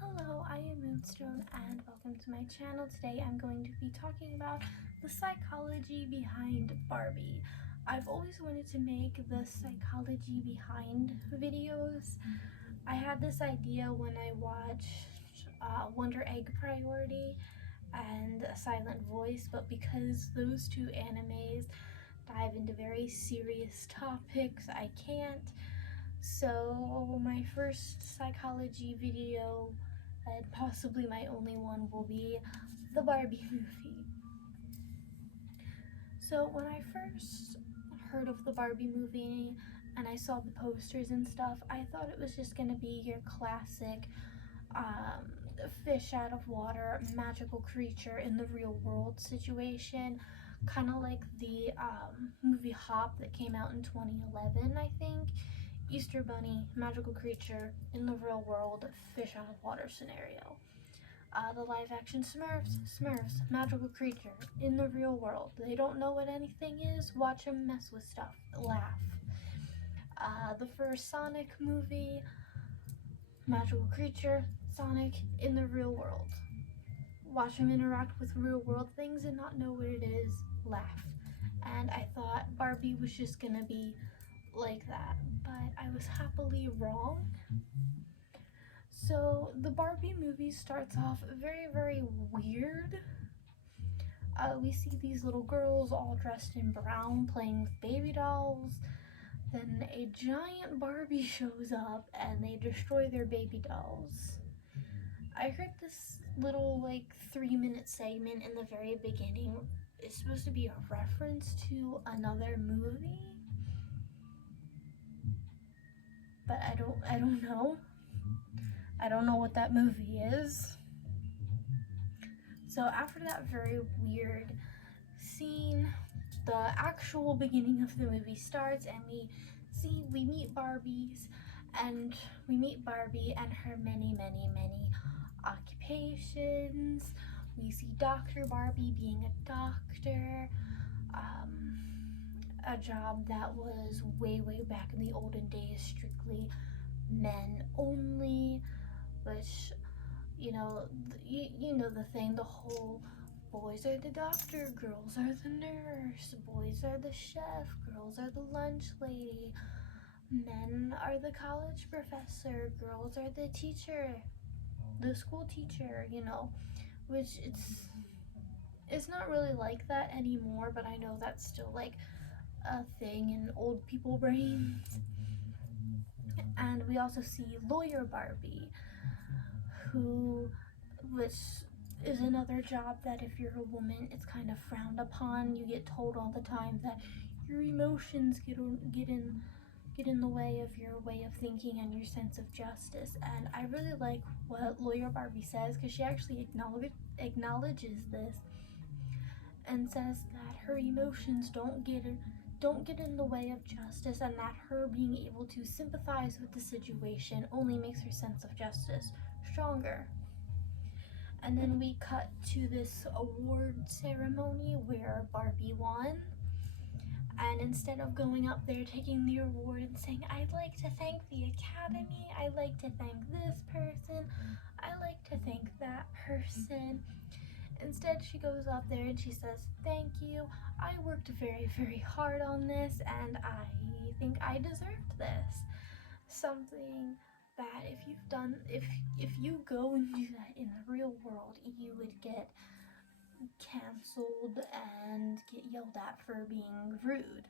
Hello, I am Moonstone and welcome to my channel. Today I'm going to be talking about the psychology behind Barbie. I've always wanted to make the psychology behind videos. I had this idea when I watched Wonder Egg Priority and A Silent Voice, but because those two animes dive into very serious topics, I can't. So my first psychology video, and possibly my only one, will be the Barbie movie. So when I first heard of the Barbie movie and I saw the posters and stuff, I thought it was just gonna be your classic fish out of water, magical creature in the real world situation, kind of like the movie Hop that came out in 2011, I think. Easter Bunny, magical creature in the real world, fish out of water scenario. The live action Smurfs, magical creature in the real world. They don't know what anything is, watch them mess with stuff, laugh. The first Sonic movie, magical creature, Sonic in the real world. Watch him interact with real world things and not know what it is, laugh. And I thought Barbie was just gonna be like that, but I was happily wrong. So the Barbie movie starts off very, very weird. We see these little girls all dressed in brown playing with baby dolls. Then a giant Barbie shows up and they destroy their baby dolls. I heard this little 3-minute segment in the very beginning is supposed to be a reference to another movie, but I don't know. I don't know what that movie is. So after that very weird scene, the actual beginning of the movie starts and we meet Barbie and her many occupations. We see Dr. Barbie being a doctor, a job that was way back in the olden days strictly men only, which you know the thing, the whole boys are the doctor, girls are the nurse, boys are the chef, girls are the lunch lady, men are the college professor, girls are the teacher, the school teacher, which it's not really like that anymore, but I know that's still like a thing in old people brains. And we also see Lawyer Barbie, which is another job that if you're a woman, it's kind of frowned upon. You get told all the time that your emotions get in the way of your way of thinking and your sense of justice. And I really like what Lawyer Barbie says, because she actually acknowledges this and says that her emotions don't get in the way of justice, and that her being able to sympathize with the situation only makes her sense of justice stronger. And then we cut to this award ceremony where Barbie won. And instead of going up there taking the award and saying, I'd like to thank the Academy, I'd like to thank this person, I like to thank that person, instead she goes up there and she says, thank you, I worked very hard on this and I think I deserved this. Something that if you go and do that in the real world, you would get canceled and get yelled at for being rude.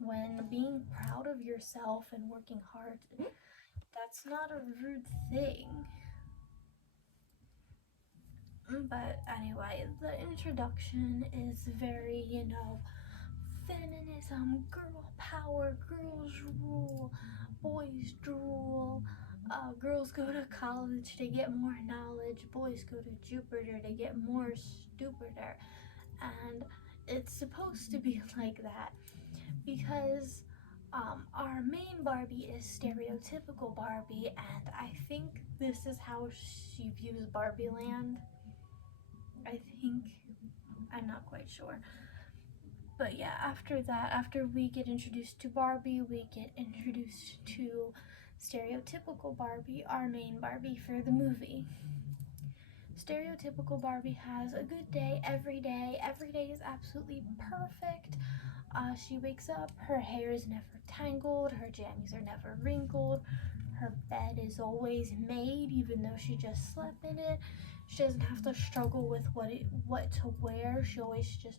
When being proud of yourself and working hard, that's not a rude thing. But anyway, the introduction is very, feminism, girl power, girls rule, boys drool, girls go to college to get more knowledge, boys go to Jupiter to get more stupider. And it's supposed to be like that because our main Barbie is stereotypical Barbie, and I think this is how she views Barbie Land. I think, I'm not quite sure. But yeah, after that, after we get introduced to Barbie, we get introduced to Stereotypical Barbie, our main Barbie for the movie. Stereotypical Barbie has a good day every day. Every day is absolutely perfect. She wakes up, her hair is never tangled, her jammies are never wrinkled, her bed is always made even though she just slept in it. She doesn't have to struggle with what to wear. She always just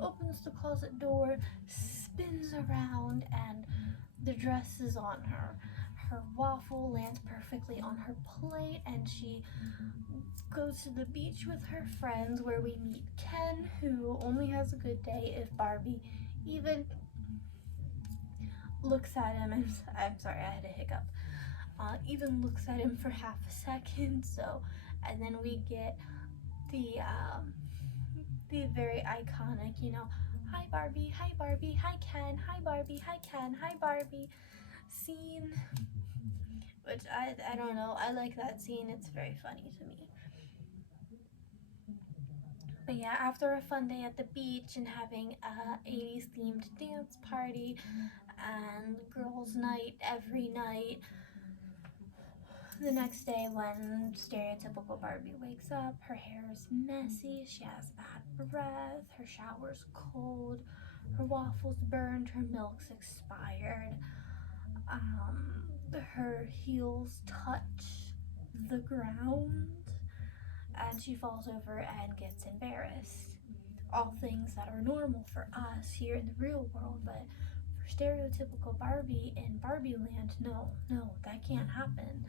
opens the closet door, spins around, and the dress is on her. Her waffle lands perfectly on her plate, and she goes to the beach with her friends, where we meet Ken, who only has a good day if Barbie even looks at him. I'm sorry, I had a hiccup. Even looks at him for half a second. So, and then we get the very iconic, hi Barbie, hi Barbie, hi Ken, hi Barbie, hi Ken, hi Barbie scene, which I don't know, I like that scene. It's very funny to me. But yeah, after a fun day at the beach and having a 80s themed dance party and girls' night every night, the next day when stereotypical Barbie wakes up, her hair is messy, she has bad breath, her shower's cold, her waffles burned, her milk's expired, her heels touch the ground, and she falls over and gets embarrassed. All things that are normal for us here in the real world, but for stereotypical Barbie in Barbie land, no, that can't happen.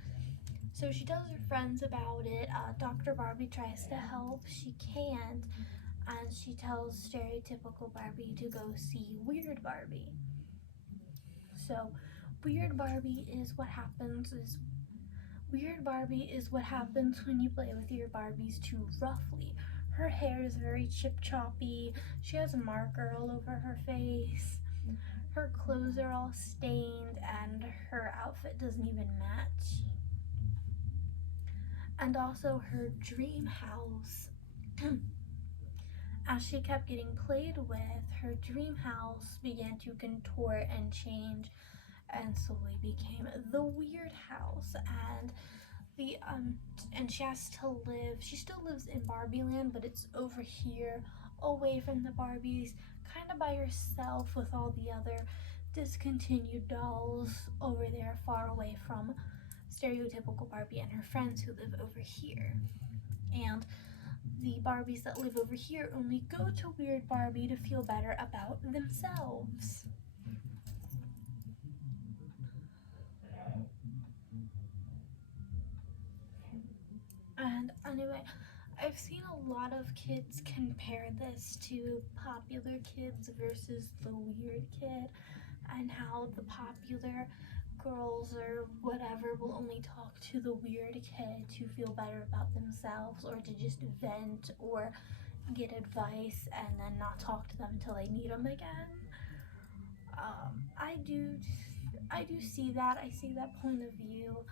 So she tells her friends about it. Dr. Barbie tries to help. She can't. And she tells stereotypical Barbie to go see Weird Barbie. So Weird Barbie is what happens when you play with your Barbies too roughly. Her hair is very chip choppy. She has a marker all over her face. Her clothes are all stained, and her outfit doesn't even match. And also her dream house. As she kept getting played with, her dream house began to contort and change and slowly became the weird house. And she still lives in Barbie land, but it's over here, away from the Barbies, kind of by herself with all the other discontinued dolls over there, far away from stereotypical Barbie and her friends who live over here. And the Barbies that live over here only go to Weird Barbie to feel better about themselves. And anyway, I've seen a lot of kids compare this to Popular Kids versus the Weird Kid, and how the popular girls or whatever will only talk to the weird kid to feel better about themselves, or to just vent or get advice and then not talk to them until they need them again. I do see that. I see that point of view.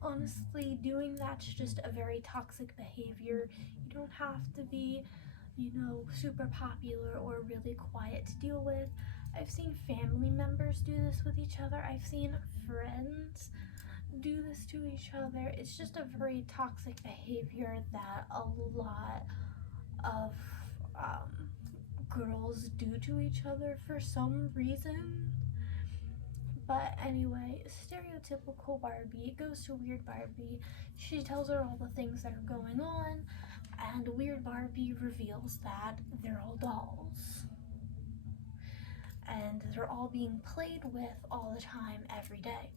Honestly, doing that's just a very toxic behavior. You don't have to be, super popular or really quiet to deal with. I've seen family members do this with each other. I've seen friends do this to each other. It's just a very toxic behavior that a lot of girls do to each other for some reason. But anyway, stereotypical Barbie goes to Weird Barbie. She tells her all the things that are going on, and Weird Barbie reveals that they're all dolls. And they're all being played with all the time, every day.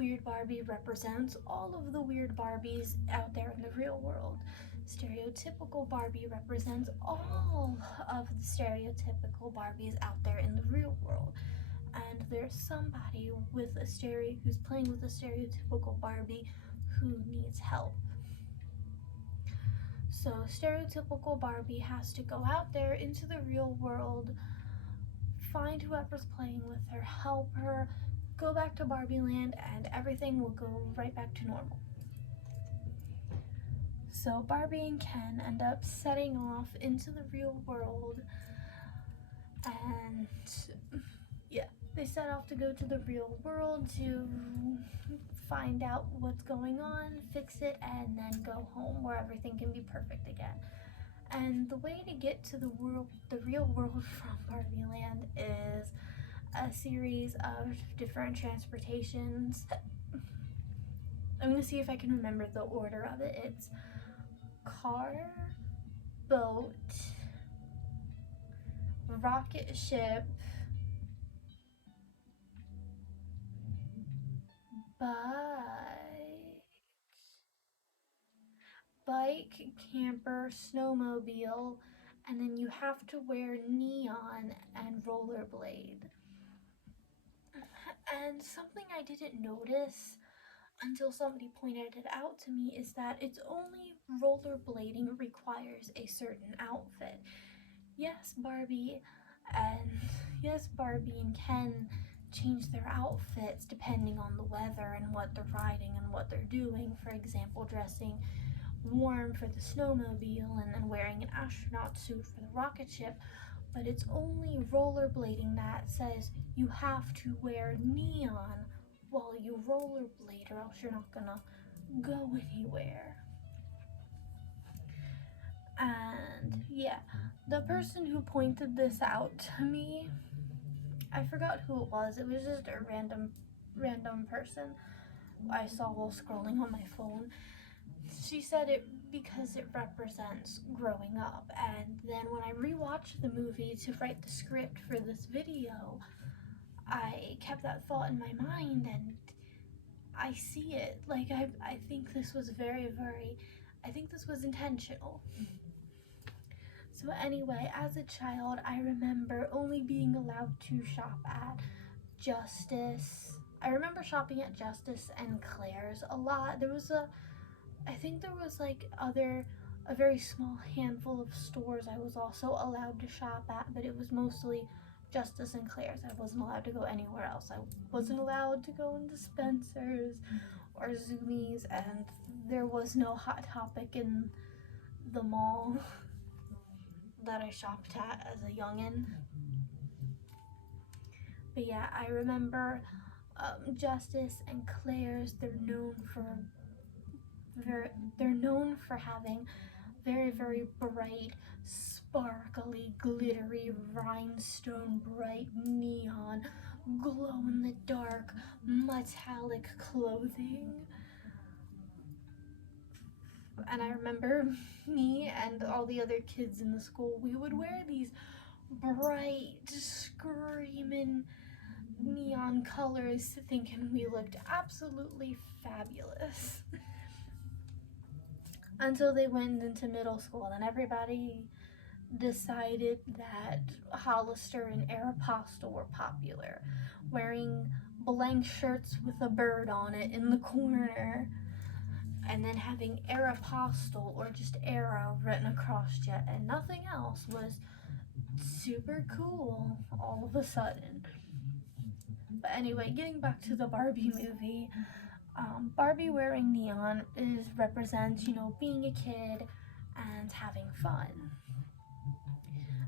Weird Barbie represents all of the weird Barbies out there in the real world. Stereotypical Barbie represents all of the stereotypical Barbies out there in the real world. And there's somebody who's playing with a stereotypical Barbie who needs help. So stereotypical Barbie has to go out there into the real world, find whoever's playing with her, help her, go back to Barbie land, and everything will go right back to normal. So Barbie and Ken end up setting off into the real world, and yeah, they set off to go to the real world to find out what's going on, fix it, and then go home where everything can be perfect again. And the way to get to the real world from Barbie Land is a series of different transportations. I'm gonna see if I can remember the order of it. It's car, boat, rocket ship, bike, camper, snowmobile, and then you have to wear neon and rollerblade. And something I didn't notice until somebody pointed it out to me is that it's only rollerblading requires a certain outfit. Yes, Barbie and yes, Barbie and Ken change their outfits depending on the weather and what they're riding and what they're doing. For example, dressing warm for the snowmobile and then wearing an astronaut suit for the rocket ship. But it's only rollerblading that says you have to wear neon while you rollerblade, or else you're not gonna go anywhere. And yeah, the person who pointed this out to me, I forgot who it was. It was just a random person I saw while scrolling on my phone. She said it because it represents growing up. And then when I rewatched the movie to write the script for this video, I kept that thought in my mind, and I see it. Like, I think this was I think this was intentional. So anyway, as a child, I remember only being allowed to shop at Justice. I remember shopping at Justice and Claire's a lot. I think there was like a very small handful of stores I was also allowed to shop at, but it was mostly Justice and Claire's. I wasn't allowed to go anywhere else. I wasn't allowed to go into Spencer's or Zumiez, and there was no Hot Topic in the mall that I shopped at as a youngin'. But yeah, I remember Justice and Claire's. They're known for having very bright, sparkly, glittery, rhinestone bright, neon, glow in the dark, metallic clothing. And I remember me and all the other kids in the school, we would wear these bright, screaming neon colors, thinking we looked absolutely fabulous. Until they went into middle school, and everybody decided that Hollister and Aeropostale were popular, wearing blank shirts with a bird on it in the corner, and then having Aeropostale or just Aero written across it, and nothing else was super cool all of a sudden. But anyway, getting back to the Barbie movie, Barbie wearing neon represents, being a kid and having fun.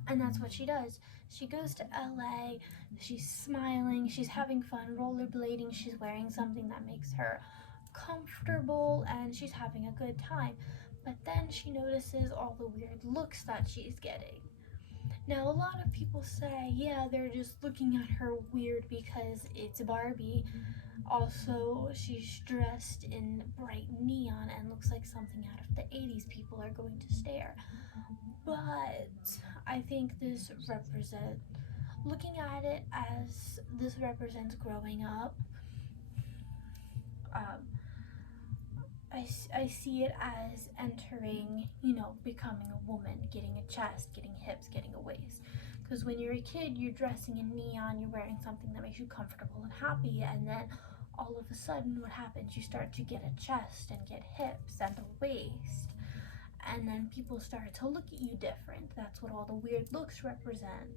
And that's what she does. She goes to LA, she's smiling, she's having fun, rollerblading, she's wearing something that makes her comfortable, and she's having a good time. But then she notices all the weird looks that she's getting. Now, a lot of people say, yeah, they're just looking at her weird because it's Barbie. Also, she's dressed in bright neon and looks like something out of the 80s. People are going to stare. But I think looking at it as this represents growing up, I see it as entering, becoming a woman, getting a chest, getting hips, getting a waist. Because when you're a kid, you're dressing in neon, you're wearing something that makes you comfortable and happy, and then all of a sudden what happens? You start to get a chest and get hips and a waist, and then people start to look at you different. That's what all the weird looks represent.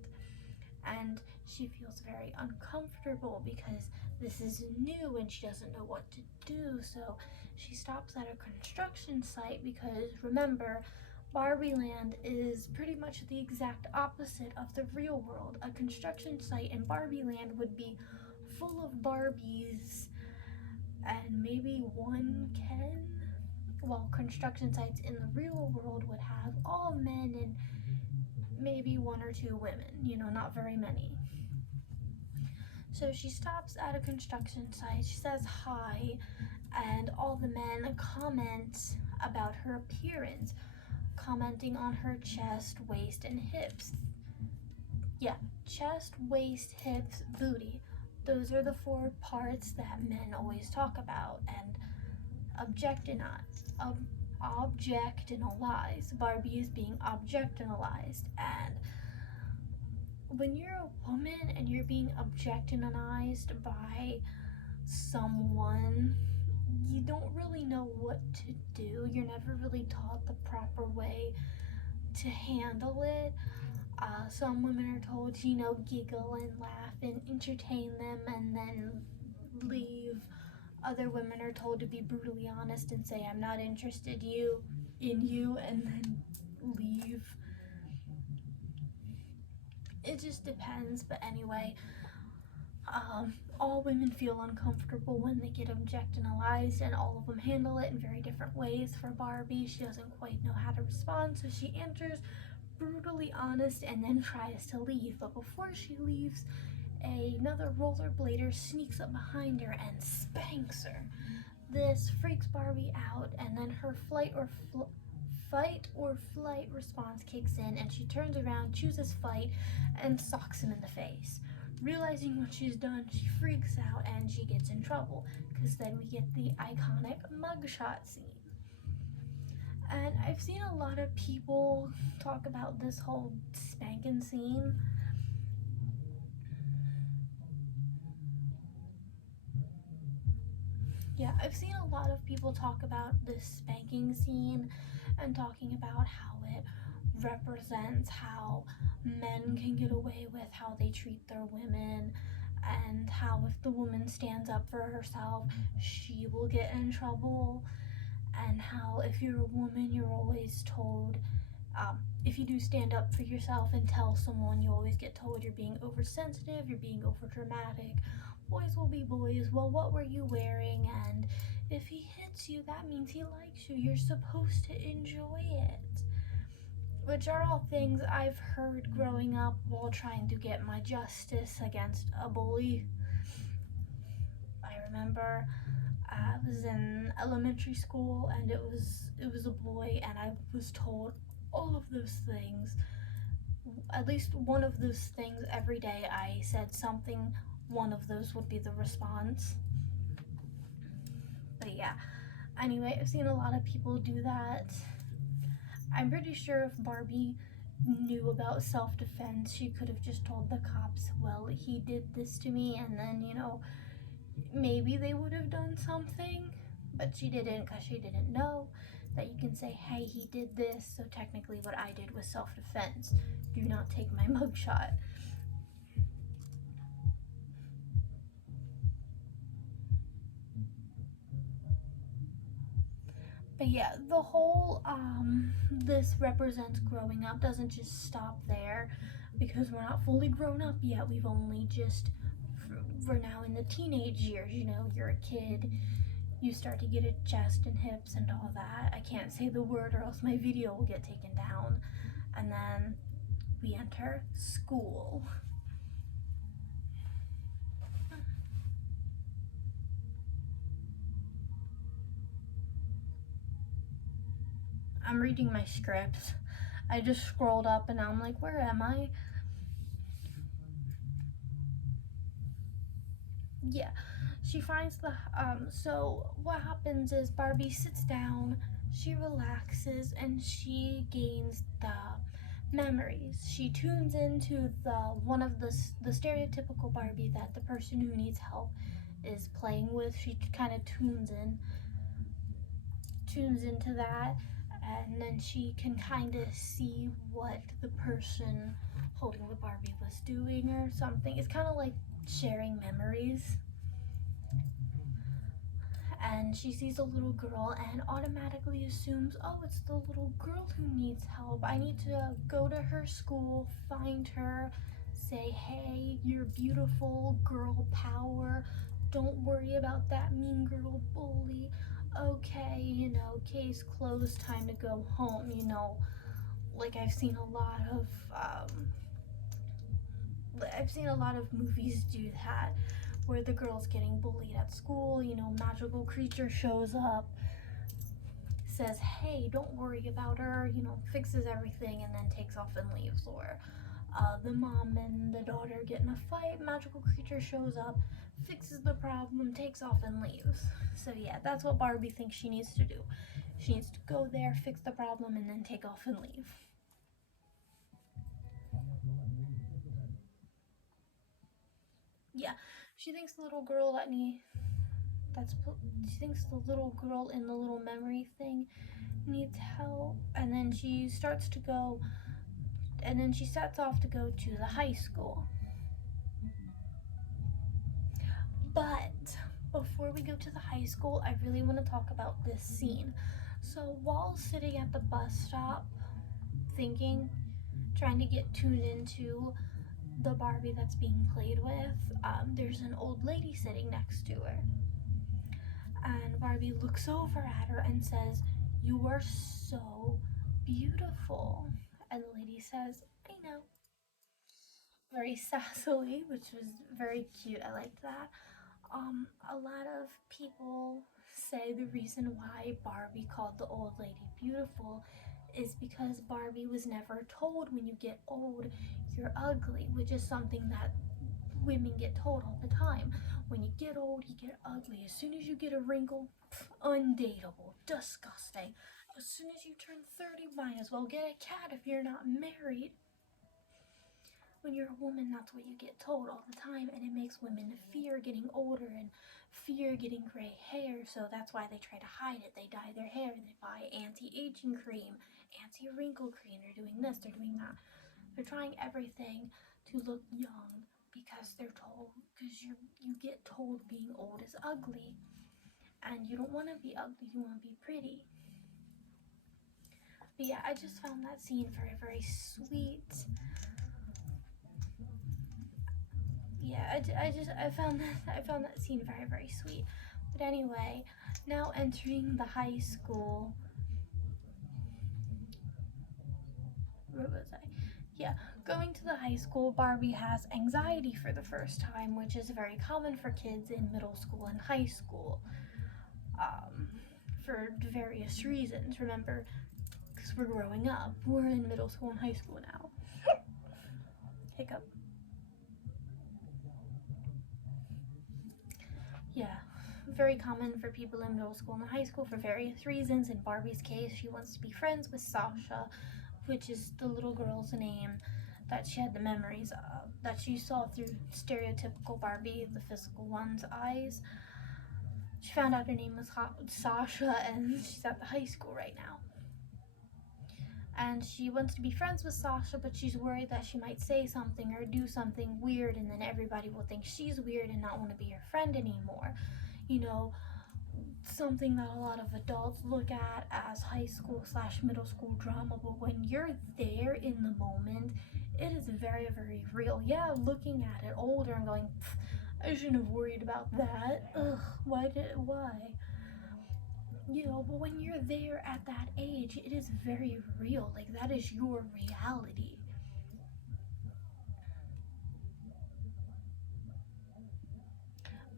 And she feels very uncomfortable because this is new and she doesn't know what to do. So she stops at a construction site because, remember, Barbie Land is pretty much the exact opposite of the real world. A construction site in Barbie Land would be full of Barbies and maybe one Ken, while construction sites in the real world would have all men and maybe one or two women, not very many. So she stops at a construction site, she says hi, and all the men comment about her appearance, commenting on her chest, waist, and hips. Yeah, chest, waist, hips, booty. Those are the four parts that men always talk about and objectionize. Barbie is being objectionalized, and when you're a woman and you're being objectionized by someone, you don't really know what to do. You're never really taught the proper way to handle it. Some women are told to, giggle and laugh and entertain them and then leave. Other women are told to be brutally honest and say, I'm not interested in you, and then leave. It just depends, but anyway, all women feel uncomfortable when they get objectionalized, and all of them handle it in very different ways. For Barbie, she doesn't quite know how to respond, so she answers brutally honest and then tries to leave. But before she leaves, another rollerblader sneaks up behind her and spanks her. This freaks Barbie out, and then her fight or flight response kicks in, and she turns around, chooses fight, and socks him in the face. Realizing what she's done, she freaks out and she gets in trouble, because then we get the iconic mugshot scene. And I've seen a lot of people talk about this whole spanking scene. Yeah, I've seen a lot of people talk about this spanking scene and talking about how it represents how men can get away with how they treat their women, and how if the woman stands up for herself, she will get in trouble, and how if you're a woman, you're always told, if you do stand up for yourself and tell someone, you always get told you're being oversensitive, you're being overdramatic. Boys will be boys. Well, what were you wearing? And if he hits you, that means he likes you. You're supposed to enjoy it. Which are all things I've heard growing up while trying to get my justice against a bully. I remember I was in elementary school, and it was a boy, and I was told all of those things. At least one of those things every day. I said something, one of those would be the response. But yeah, anyway, I've seen a lot of people do that. I'm pretty sure if Barbie knew about self-defense, she could have just told the cops, well, he did this to me, and then, maybe they would have done something. But she didn't, because she didn't know that you can say, hey, he did this, so technically what I did was self-defense. Do not take my mugshot. But yeah, the whole this represents growing up doesn't just stop there, because we're not fully grown up yet. We're now in the teenage years. You're a kid, you start to get a chest and hips and all that. I can't say the word or else my video will get taken down. And then we enter school. I'm reading my scripts. I just scrolled up and now I'm like, where am I? Yeah, she finds so what happens is Barbie sits down, she relaxes, and she gains the memories. She tunes into one of the stereotypical Barbie that the person who needs help is playing with. She kind of tunes into that, and then she can kind of see what the person holding the Barbie was doing or something. It's kind of like sharing memories. and she sees a little girl and automatically assumes, oh, it's the little girl who needs help. I need to go to her school, find her, say, hey, you're beautiful, girl power. Don't worry about that mean girl bully. Okay, case closed, time to go home. Like I've seen a lot of movies do that, where the girl's getting bullied at school, magical creature shows up, says, hey, don't worry about her, fixes everything, and then takes off and leaves. Or the mom and the daughter get in a fight, magical creature shows up, fixes the problem, takes off and leaves. So yeah, that's what Barbie thinks she needs to do. She needs to go there, fix the problem, and then take off and leave. Yeah, she thinks the little girl that's she thinks the little girl in the little memory thing needs help, and then she sets off to go to the high school. But before we go to the high school, I really want to talk about this scene. So while sitting at the bus stop, thinking, trying to get tuned into the Barbie that's being played with, there's an old lady sitting next to her. And Barbie looks over at her and says, you are so beautiful. And the lady says, I know. Very sassily, which was very cute. I liked that. A lot of people say the reason why Barbie called the old lady beautiful is because Barbie was never told when you get old you're ugly, which is something that women get told all the time. When you get old, you get ugly. As soon as you get a wrinkle, undateable, disgusting. As soon as you turn 30, might as well get a cat if you're not married. When you're a woman, that's what you get told all the time, and it makes women fear getting older and fear getting gray hair, so that's why they try to hide it. They dye their hair, they buy anti-aging cream, anti-wrinkle cream, they're doing this, they're doing that. They're trying everything to look young because you get told being old is ugly, and you don't want to be ugly, you want to be pretty. But yeah, I just found that scene very, very sweet. Yeah, I found that scene very, very sweet. But anyway, now entering the high school. Where was I? Yeah, going to the high school, Barbie has anxiety for the first time, which is very common for kids in middle school and high school. For various reasons. Remember, because we're growing up, we're in middle school and high school now. Hiccup. Yeah, very common for people in middle school and high school for various reasons. In Barbie's case, she wants to be friends with Sasha, which is the little girl's name that she had the memories of, that she saw through stereotypical Barbie, the physical one's eyes. She found out her name was Sasha, and she's at the high school right now. And she wants to be friends with Sasha, but she's worried that she might say something or do something weird, and then everybody will think she's weird and not want to be her friend anymore. Something that a lot of adults look at as high school / middle school drama, but when you're there in the moment, it is very, very real. Yeah, looking at it older and going, I shouldn't have worried about that. Ugh, why? But when you're there at that age, it is very real. Like, that is your reality.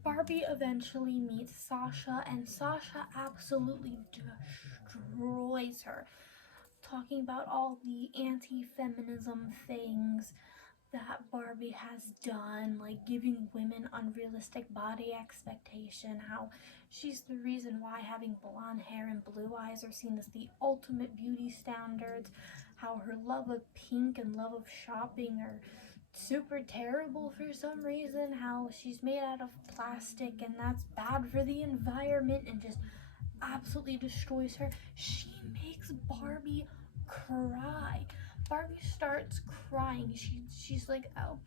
Barbie eventually meets Sasha, and Sasha absolutely destroys her, talking about all the anti feminism things that Barbie has done, like giving women unrealistic body expectation, how she's the reason why having blonde hair and blue eyes are seen as the ultimate beauty standards, how her love of pink and love of shopping are super terrible for some reason, how she's made out of plastic and that's bad for the environment, and just absolutely destroys her. She makes Barbie cry. Barbie starts crying. She's like, oh,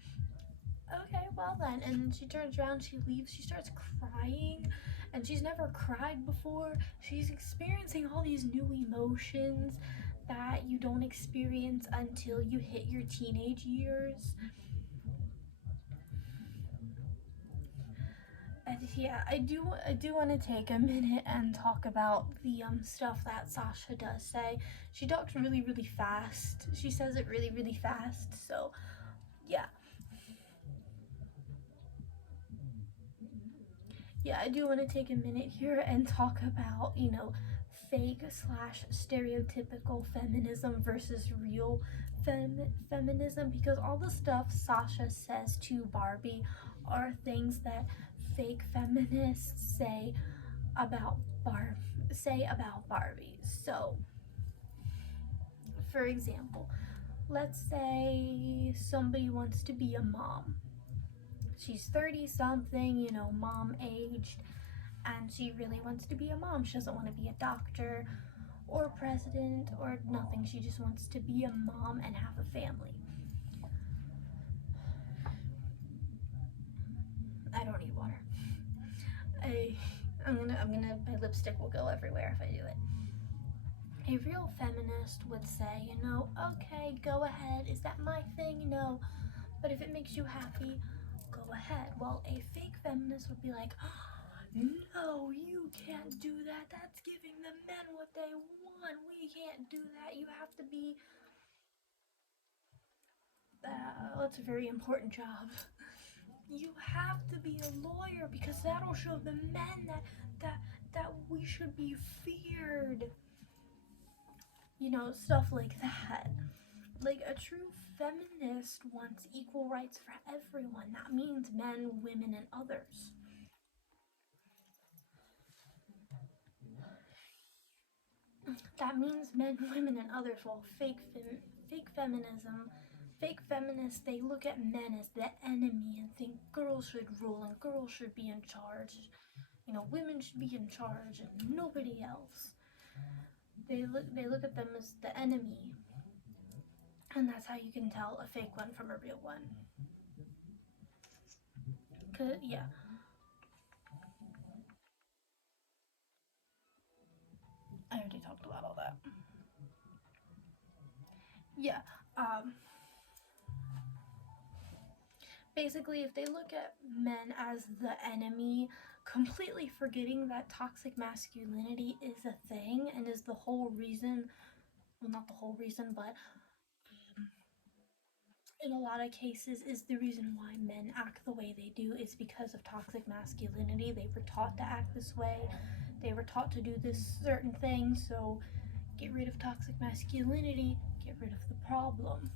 okay, well then. And then she turns around, she leaves, she starts crying. and she's never cried before. She's experiencing all these new emotions that you don't experience until you hit your teenage years. And yeah, I do want to take a minute and talk about the stuff that Sasha does say. She talks really fast. She says it really fast. So yeah, yeah, I do want to take a minute here and talk about, fake slash stereotypical feminism versus real feminism, because all the stuff Sasha says to Barbie are things that fake feminists about Bar say about Barbie. So, for example, let's say somebody wants to be a mom. She's 30 something, mom aged, and she really wants to be a mom. She doesn't want to be a doctor or president or nothing. She just wants to be a mom and have a family. I don't need water. My lipstick will go everywhere if I do it. A real feminist would say, okay, go ahead. Is that my thing? No. But if it makes you happy, go ahead. Well, a fake feminist would be like, no, you can't do that. That's giving the men what they want. We can't do that. You have to be. That's a very important job. You have to be a lawyer because that'll show the men that we should be feared. Stuff like that. Like, a true feminist wants equal rights for everyone. That means men, women, and others. That means men, women, and others. While fake feminism, fake feminists, they look at men as the enemy and think girls should rule and girls should be in charge. Women should be in charge and nobody else. They look at them as the enemy, and that's how you can tell a fake one from a real one. Yeah, I already talked about all that. Yeah. Um, Basically, if they look at men as the enemy, completely forgetting that toxic masculinity is a thing and is the whole reason, well, not the whole reason, but in a lot of cases is the reason why men act the way they do is because of toxic masculinity. They were taught to act this way. They were taught to do this certain thing. So get rid of toxic masculinity, get rid of the problem.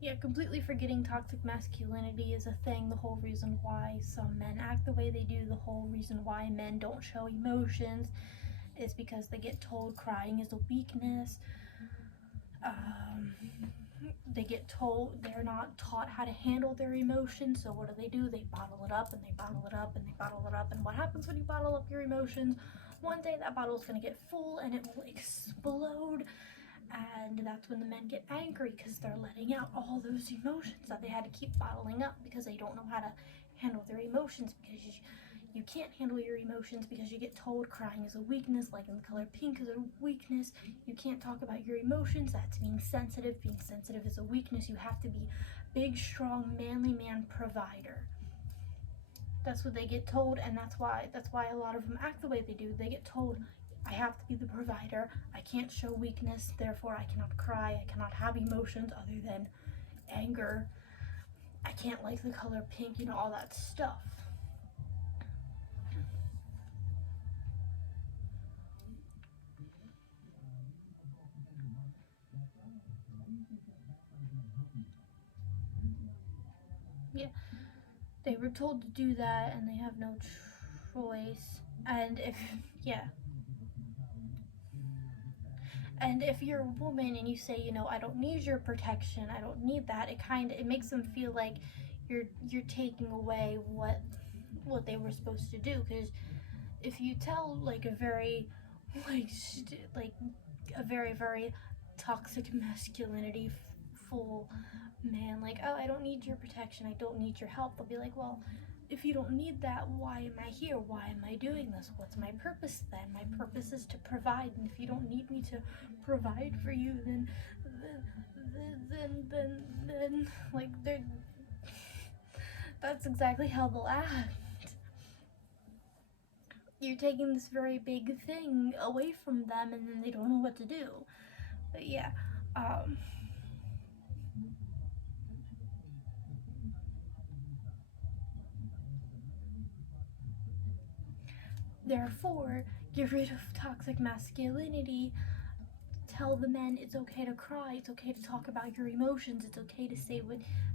Yeah, completely forgetting toxic masculinity is a thing. The whole reason why some men act the way they do, the whole reason why men don't show emotions is because they get told crying is a weakness. Um, they get told they're not taught how to handle their emotions. So what do? They bottle it up and they bottle it up and they bottle it up. And what happens when you bottle up your emotions? One day that bottle is going to get full and it will explode, and that's when the men get angry because they're letting out all those emotions that they had to keep bottling up because they don't know how to handle their emotions, because you can't handle your emotions because you get told crying is a weakness, like in the color pink is a weakness. You can't talk about your emotions. That's being sensitive. Being sensitive is a weakness. You have to be big, strong, manly man provider. That's what they get told, and that's why a lot of them act the way they do. They get told, I have to be the provider. I can't show weakness, therefore I cannot cry. I cannot have emotions other than anger. I can't like the color pink, all that stuff. Yeah, they were told to do that and they have no choice. Yeah, and if you're a woman and you say, I don't need your protection, I don't need that, it makes them feel like you're taking away what they were supposed to do. Because if you tell like a very like a very toxic masculinity full man, like, oh, I don't need your protection, I don't need your help, they'll be like, well, if you don't need that, why am I here? Why am I doing this? What's my purpose then? My purpose is to provide, and if you don't need me to provide for you, then, like, they're, that's exactly how they'll act. You're taking this very big thing away from them, and then they don't know what to do. But yeah, um, therefore, get rid of toxic masculinity. Tell the men it's okay to cry, it's okay to talk about your emotions, it's okay to say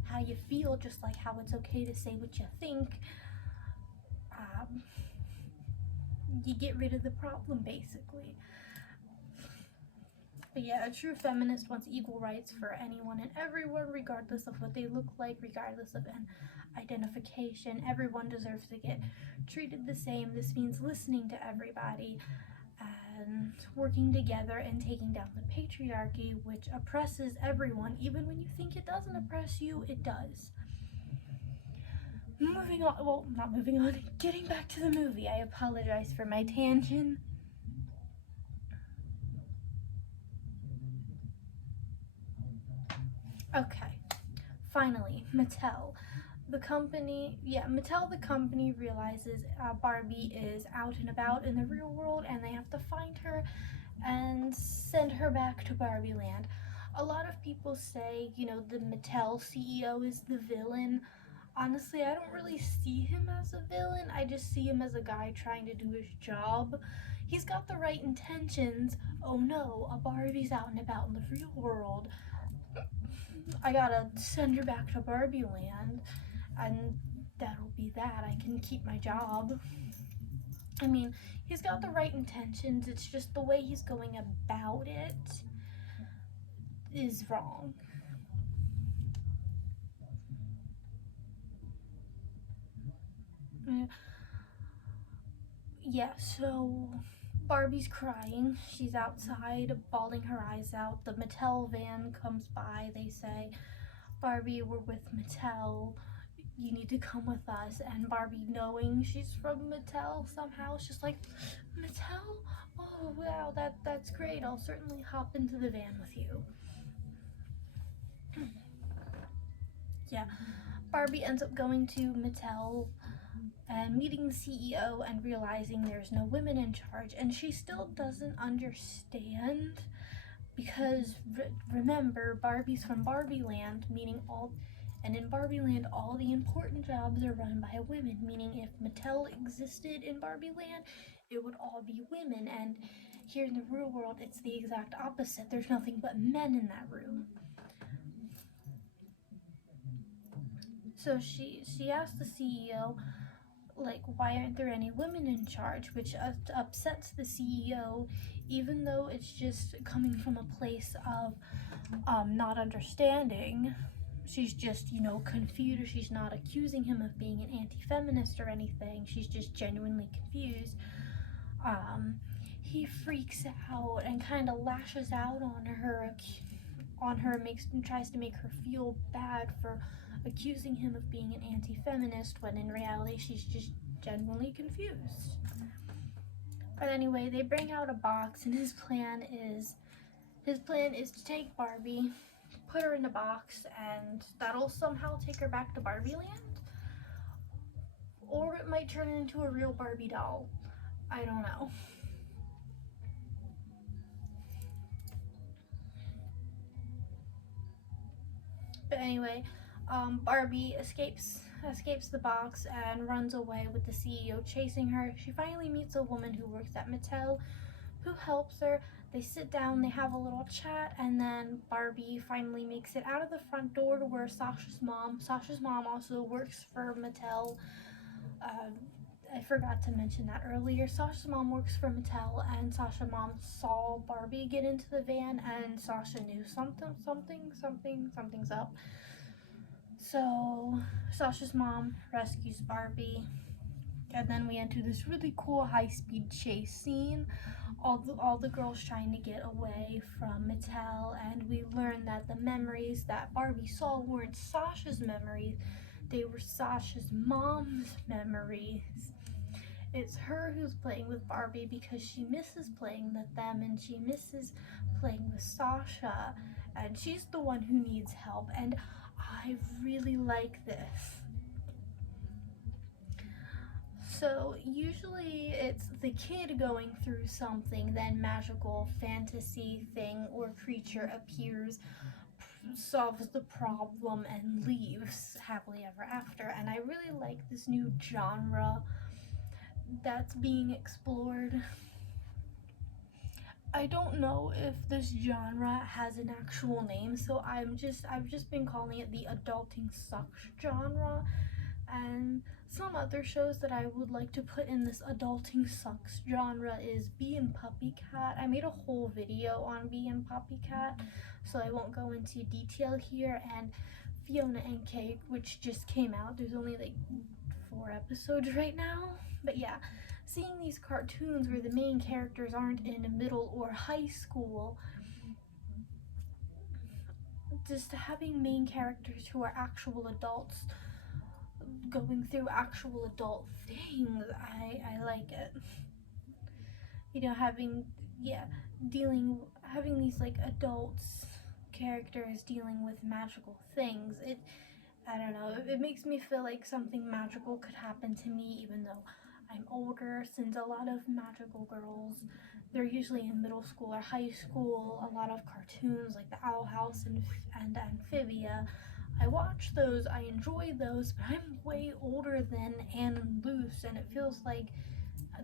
how you feel, just like how it's okay to say what you think. Um, you get rid of the problem, basically. But yeah, a true feminist wants equal rights for anyone and everyone, regardless of what they look like, regardless of an identification. Everyone deserves to get treated the same. This means listening to everybody and working together and taking down the patriarchy, which oppresses everyone. Even when you think it doesn't oppress you, it does. Moving on, well, not moving on, getting back to the movie. I apologize for my tangent. Okay, finally, Mattel. Mattel, the company, realizes Barbie is out and about in the real world and they have to find her and send her back to Barbie Land. A lot of people say, the Mattel CEO is the villain. Honestly, I don't really see him as a villain. I just see him as a guy trying to do his job. He's got the right intentions. Oh no, a Barbie's out and about in the real world. I gotta send her back to Barbie Land, and that'll be that. I can keep my job. I mean, he's got the right intentions, it's just the way he's going about it is wrong. Yeah, so Barbie's crying. She's outside, bawling her eyes out. The Mattel van comes by. They say, Barbie, we're with Mattel. You need to come with us. And Barbie, knowing she's from Mattel somehow, she's like, Mattel? Oh, wow, that's great. I'll certainly hop into the van with you. Yeah, Barbie ends up going to Mattel and meeting the CEO and realizing there's no women in charge. And she still doesn't understand because remember, Barbie's from Barbie Land, meaning and in Barbie Land, all the important jobs are run by women, meaning if Mattel existed in Barbie Land, it would all be women. And here in the real world, it's the exact opposite. There's nothing but men in that room. So she asked the CEO, like, why aren't there any women in charge, which upsets the CEO, even though it's just coming from a place of not understanding. She's just, confused. She's not accusing him of being an anti-feminist or anything. She's just genuinely confused. He freaks out and kind of lashes out on her, tries to make her feel bad for accusing him of being an anti-feminist when in reality she's just genuinely confused. But anyway, they bring out a box and his plan is to take Barbie, put her in a box, and that'll somehow take her back to Barbie Land. Or it might turn her into a real Barbie doll. I don't know. But anyway, Barbie escapes the box and runs away with the CEO chasing her. She finally meets a woman who works at Mattel who helps her. They sit down, they have a little chat, and then Barbie finally makes it out of the front door to where Sasha's mom also works for Mattel. I forgot to mention that earlier. Sasha's mom works for Mattel, and Sasha's mom saw Barbie get into the van, and Sasha knew something's up. So Sasha's mom rescues Barbie, And then we enter this really cool high-speed chase scene. All the girls trying to get away from Mattel, and we learn that the memories that Barbie saw weren't Sasha's memories; they were Sasha's mom's memories. It's her who's playing with Barbie because she misses playing with them and she misses playing with Sasha, and she's the one who needs help. And I really like this. So usually it's the kid going through something, then magical fantasy thing or creature appears, solves the problem, and leaves happily ever after. And I really like this new genre that's being explored. I don't know if this genre has an actual name, so I've just been calling it the adulting sucks genre. And some other shows that I would like to put in this adulting sucks genre is Bee and Puppycat. I made a whole video on Bee and Puppycat, so I won't go into detail here. And Fiona and Cake, which just came out. There's only like 4 episodes right now. But yeah, seeing these cartoons where the main characters aren't in middle or high school, just having main characters who are actual adults going through actual adult things, I like it. You know, yeah, dealing, having these like adults characters dealing with magical things. I don't know, it makes me feel like something magical could happen to me even though I'm older, since a lot of magical girls, they're usually in middle school or high school. A lot of cartoons like the Owl House and Amphibia, I watch those, I enjoy those, but I'm way older than Anne and Luce, and it feels like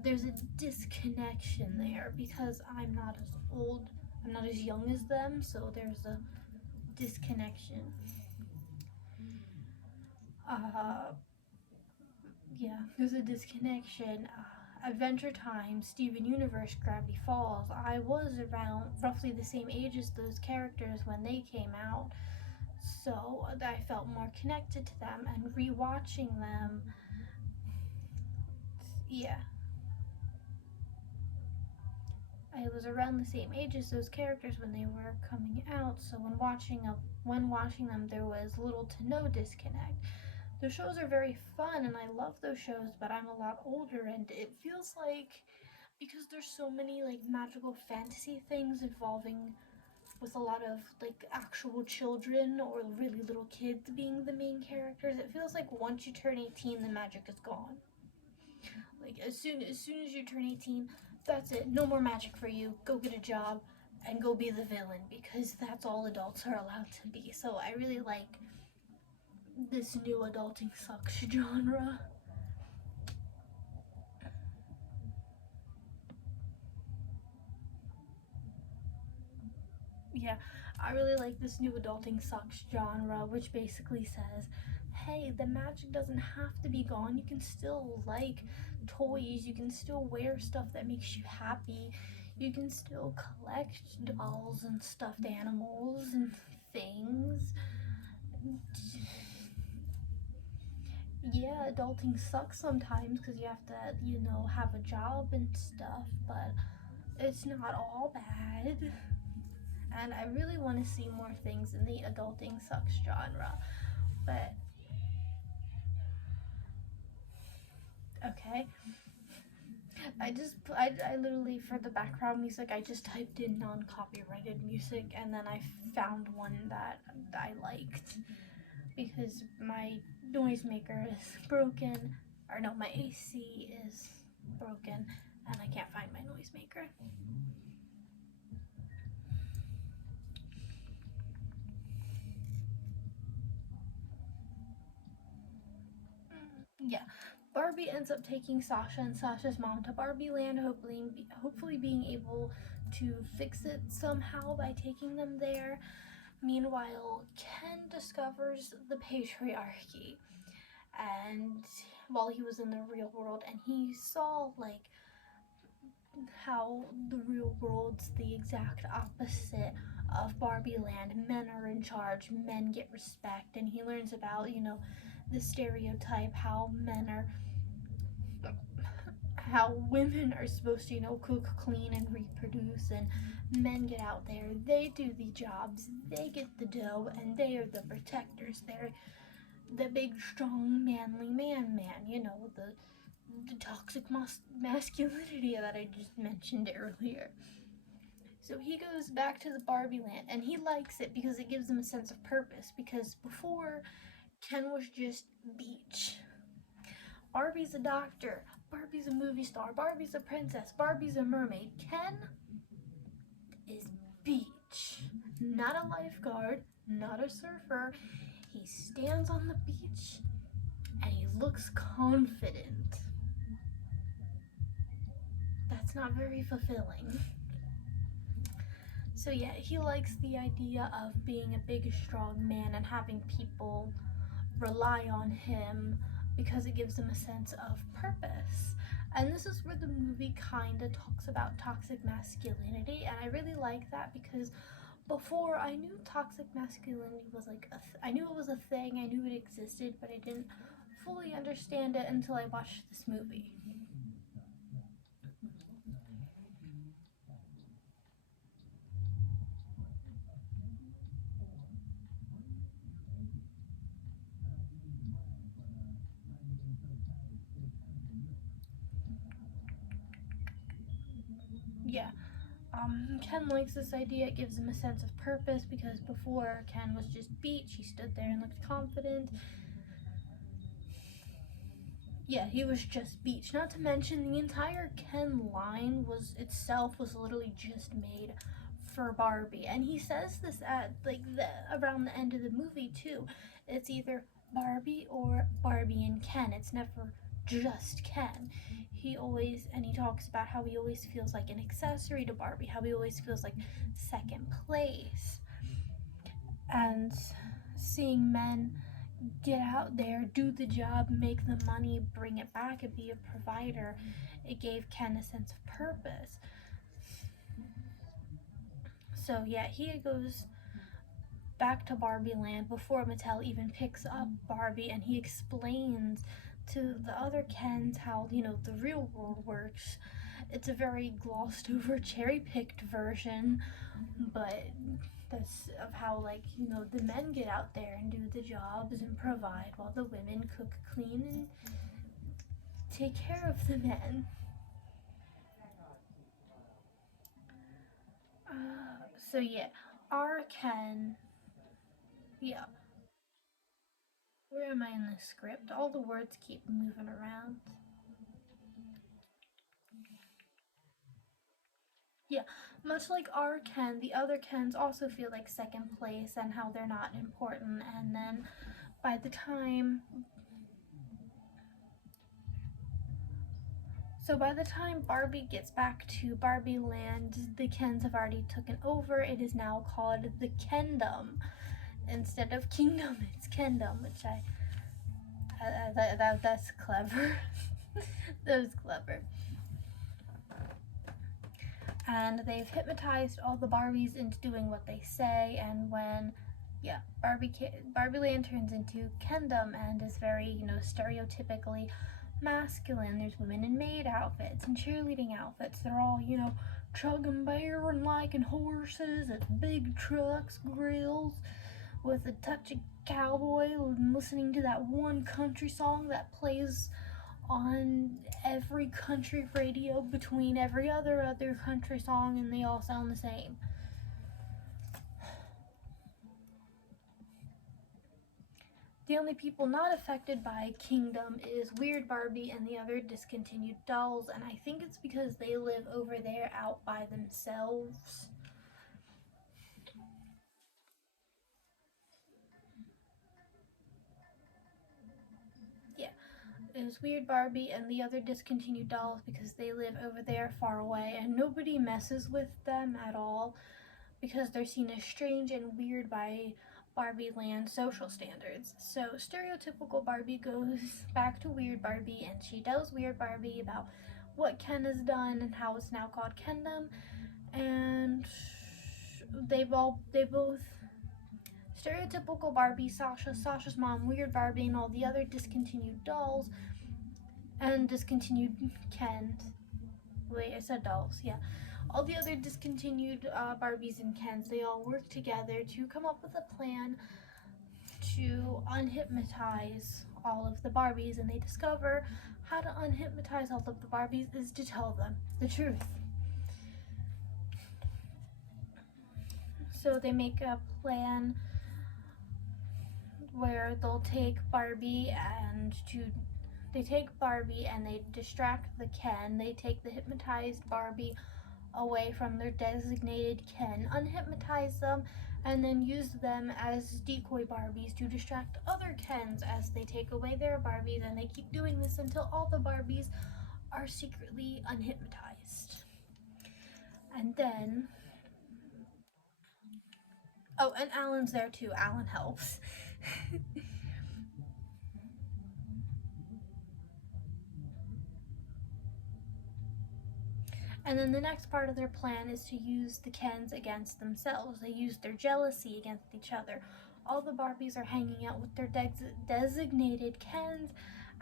there's a disconnection there because I'm not as old, I'm not as young as them, so there's a disconnection. Uh, yeah, there's a disconnection. Adventure Time, Steven Universe, Gravity Falls. I was around roughly the same age as those characters when they came out, so I felt more connected to them. And rewatching them, yeah, I was around the same age as those characters when they were coming out. So when watching them, there was little to no disconnect. The shows are very fun, and I love those shows, but I'm a lot older, and it feels like because there's so many like magical fantasy things involving with a lot of like actual children or really little kids being the main characters, it feels like once you turn 18 the magic is gone. Like as soon as you turn 18, that's it. No more magic for you. Go get a job and go be the villain because that's all adults are allowed to be. So I really like this new adulting sucks genre. Yeah, I really like this new adulting sucks genre, which basically says, hey, the magic doesn't have to be gone. You can still like toys, you can still wear stuff that makes you happy, you can still collect dolls and stuffed animals and things. Yeah, adulting sucks sometimes because you have to, have a job and stuff, but it's not all bad. And I really want to see more things in the adulting sucks genre. But okay, I literally for the background music I just typed in non-copyrighted music and then I found one that I liked because my noisemaker is broken, or no, my AC is broken and I can't find my noisemaker. Yeah, Barbie ends up taking Sasha and Sasha's mom to Barbie Land, hopefully being able to fix it somehow by taking them there. Meanwhile, Ken discovers the patriarchy, and while he was in the real world, and he saw like how the real world's the exact opposite of Barbie Land. Men are in charge, men get respect, and he learns about, the stereotype how men are how women are supposed to, cook, clean, and reproduce, and men get out there, they do the jobs, they get the dough, and they are the protectors. They're the big, strong, manly man, the toxic masculinity that I just mentioned earlier. So he goes back to the Barbie land, and he likes it because it gives him a sense of purpose. Because before, Ken was just beach. Barbie's a doctor. Barbie's a movie star. Barbie's a princess. Barbie's a mermaid. Ken is beach. Not a lifeguard, not a surfer. He stands on the beach and he looks confident. That's not very fulfilling. So yeah, he likes the idea of being a big, strong man and having people rely on him because it gives him a sense of purpose. And this is where the movie kind of talks about toxic masculinity, and I really like that because before I knew toxic masculinity was like I knew it was a thing, I knew it existed, but I didn't fully understand it until I watched this movie. Yeah, Ken likes this idea. It gives him a sense of purpose because before Ken was just beach. He stood there and looked confident. Yeah, he was just beach. Not to mention the entire Ken line was literally just made for Barbie. And he says this at around the end of the movie too. It's either Barbie or Barbie and Ken. It's never just Ken. He talks about how he always feels like an accessory to Barbie, how he always feels like second place. And seeing men get out there, do the job, make the money, bring it back, and be a provider, it gave Ken a sense of purpose. So yeah, he goes back to Barbie Land before Mattel even picks up Barbie, and he explains to the other Kens how, the real world works. It's a very glossed over, cherry picked version, but that's of how, the men get out there and do the jobs and provide while the women cook, clean, and take care of the men. So yeah, our Ken, yeah. Where am I in the script? All the words keep moving around. Yeah, much like our Ken, the other Kens also feel like second place and how they're not important. And then by the time by the time Barbie gets back to Barbie Land, the Kens have already taken over. It is now called the Kendom. Instead of Kingdom, it's Kendom, which that's clever. That was clever. And they've hypnotized all the Barbies into doing what they say. And when, yeah, Barbie Land turns into Kendom and is very, stereotypically masculine. There's women in maid outfits and cheerleading outfits. They're all, chugging beer and liking horses and big trucks, grills, with a touch of cowboy and listening to that one country song that plays on every country radio between every other country song, and they all sound the same. The only people not affected by Kingdom is Weird Barbie and the other discontinued dolls, and I think it's because they live over there out by themselves. Yeah, it was Weird Barbie and the other discontinued dolls because they live over there far away and nobody messes with them at all because they're seen as strange and weird by Barbie Land social standards. So stereotypical Barbie goes back to Weird Barbie and she tells Weird Barbie about what Ken has done and how it's now called Kendom, and they both stereotypical Barbie, Sasha's mom, Weird Barbie, and all the other discontinued dolls and discontinued Kens. Wait, I said dolls, yeah. All the other discontinued Barbies and Kens, they all work together to come up with a plan to unhypnotize all of the Barbies, and they discover how to unhypnotize all of the Barbies is to tell them the truth. So they make a plan where they'll take Barbie and they distract the Ken. They take the hypnotized Barbie away from their designated Ken, unhypnotize them, and then use them as decoy Barbies to distract other Kens as they take away their Barbies, and they keep doing this until all the Barbies are secretly unhypnotized. And then, oh, and Alan's there too. Alan helps. And then the next part of their plan is to use the Kens against themselves. They use their jealousy against each other. All the Barbies are hanging out with their designated Kens,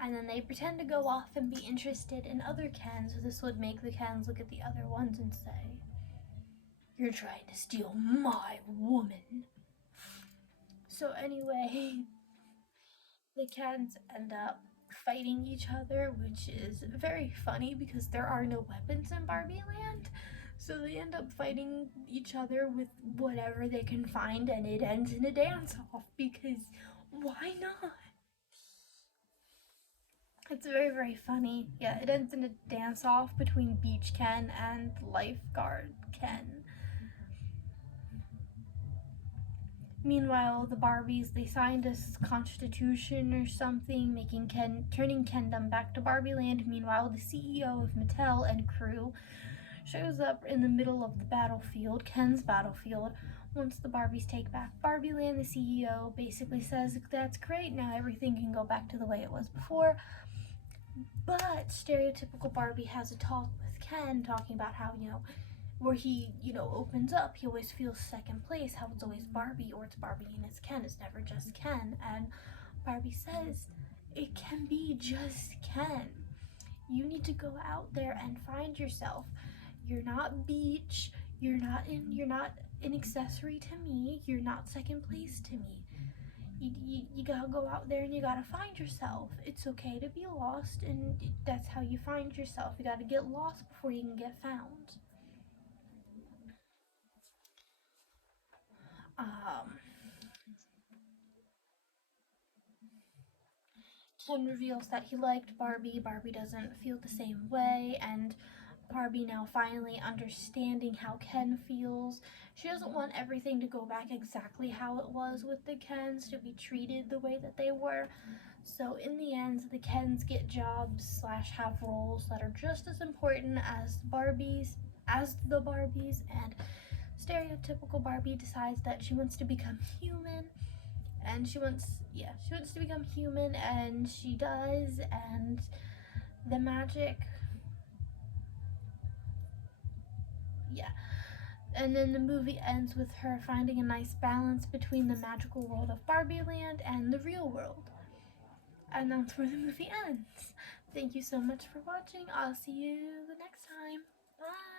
and then they pretend to go off and be interested in other Kens. This would make the Kens look at the other ones and say, "You're trying to steal my woman." So anyway, the Kens end up fighting each other, which is very funny because there are no weapons in Barbie Land. So they end up fighting each other with whatever they can find, and it ends in a dance-off because why not? It's very, very funny. Yeah, it ends in a dance-off between Beach Ken and Lifeguard Ken. Meanwhile, the Barbies, they signed a constitution or something, turning Kendom back to Barbie Land. Meanwhile, the CEO of Mattel and crew shows up in the middle of the battlefield, Ken's battlefield. Once the Barbies take back Barbie Land, the CEO basically says, "That's great, now everything can go back to the way it was before." But stereotypical Barbie has a talk with Ken, talking about how, where he, opens up, he always feels second place, how it's always Barbie, or it's Barbie and it's Ken, it's never just Ken. And Barbie says, "It can be just Ken. You need to go out there and find yourself. You're not Beach, you're not an accessory to me, you're not second place to me. You gotta go out there and you gotta find yourself. It's okay to be lost, and that's how you find yourself. You gotta get lost before you can get found." Ken reveals that he liked Barbie. Barbie doesn't feel the same way, and Barbie now finally understanding how Ken feels. She doesn't want everything to go back exactly how it was with the Kens, to be treated the way that they were. So in the end, the Kens get jobs / have roles that are just as important as the Barbies, and stereotypical Barbie decides that she wants to become human, and she wants to become human, and she does, and the magic, and then the movie ends with her finding a nice balance between the magical world of Barbie Land and the real world. And that's where the movie ends. Thank you so much for watching. I'll see you the next time. Bye!